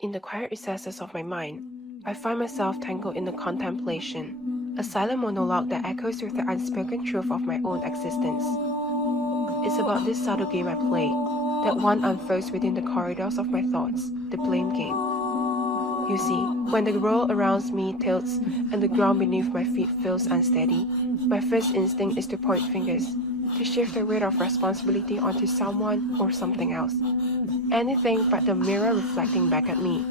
In the quiet recesses of my mind, I find myself tangled in the contemplation, a silent monologue that echoes with the unspoken truth of my own existence. It's about this subtle game I play, that one unfolds within the corridors of my thoughts, the blame game. You see, when the world around me tilts and the ground beneath my feet feels unsteady, my first instinct is to point fingers, to shift the weight of responsibility onto someone or something else. Anything but the mirror reflecting back at me.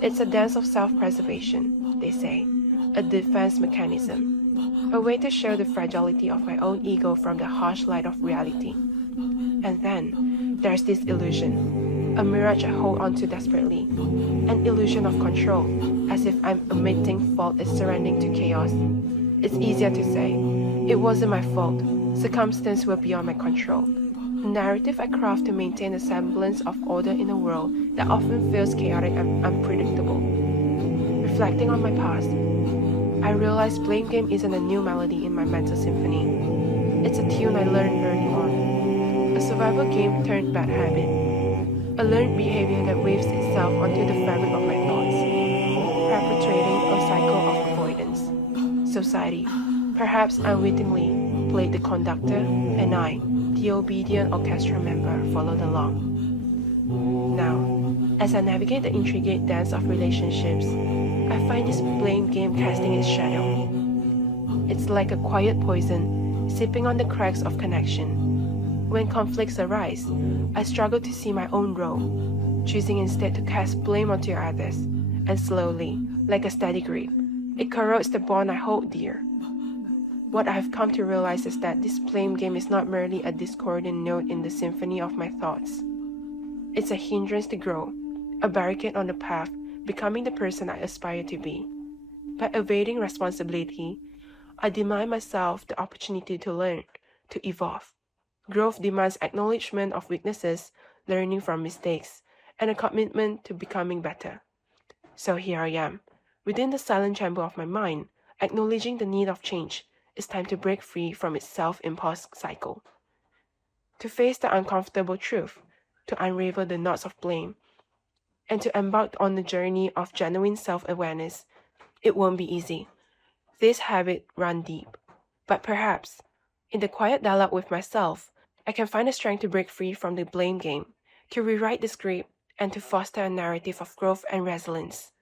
It's a dance of self-preservation, they say, a defense mechanism, a way to show the fragility of my own ego from the harsh light of reality. And then, there's this illusion, a mirage I hold onto desperately, an illusion of control, as if I'm admitting fault is surrendering to chaos. It's easier to say, it wasn't my fault, circumstances were beyond my control. A narrative I craft to maintain a semblance of order in a world that often feels chaotic and unpredictable. Reflecting on my past, I realize blame game isn't a new melody in my mental symphony. It's a tune I learned early on, a survival game turned bad habit, a learned behavior that weaves itself onto the fabric of my thoughts, perpetuating a cycle of avoidance. Society, perhaps unwittingly, played the conductor, and I, the obedient orchestra member, followed along. Now, as I navigate the intricate dance of relationships, I find this blame game casting its shadow. It's like a quiet poison, sipping on the cracks of connection. When conflicts arise, I struggle to see my own role, choosing instead to cast blame onto others, and slowly, like a steady grip, it corrodes the bond I hold dear. What I've come to realize is that this blame game is not merely a discordant note in the symphony of my thoughts. It's a hindrance to grow, a barricade on the path, becoming the person I aspire to be. By evading responsibility, I deny myself the opportunity to learn, to evolve. Growth demands acknowledgement of weaknesses, learning from mistakes, and a commitment to becoming better. So here I am, within the silent chamber of my mind, acknowledging the need of change. It's time to break free from its self-imposed cycle. To face the uncomfortable truth, to unravel the knots of blame, and to embark on the journey of genuine self-awareness. It won't be easy. This habit run deep. But perhaps, in the quiet dialogue with myself, I can find the strength to break free from the blame game, to rewrite the script, and to foster a narrative of growth and resilience.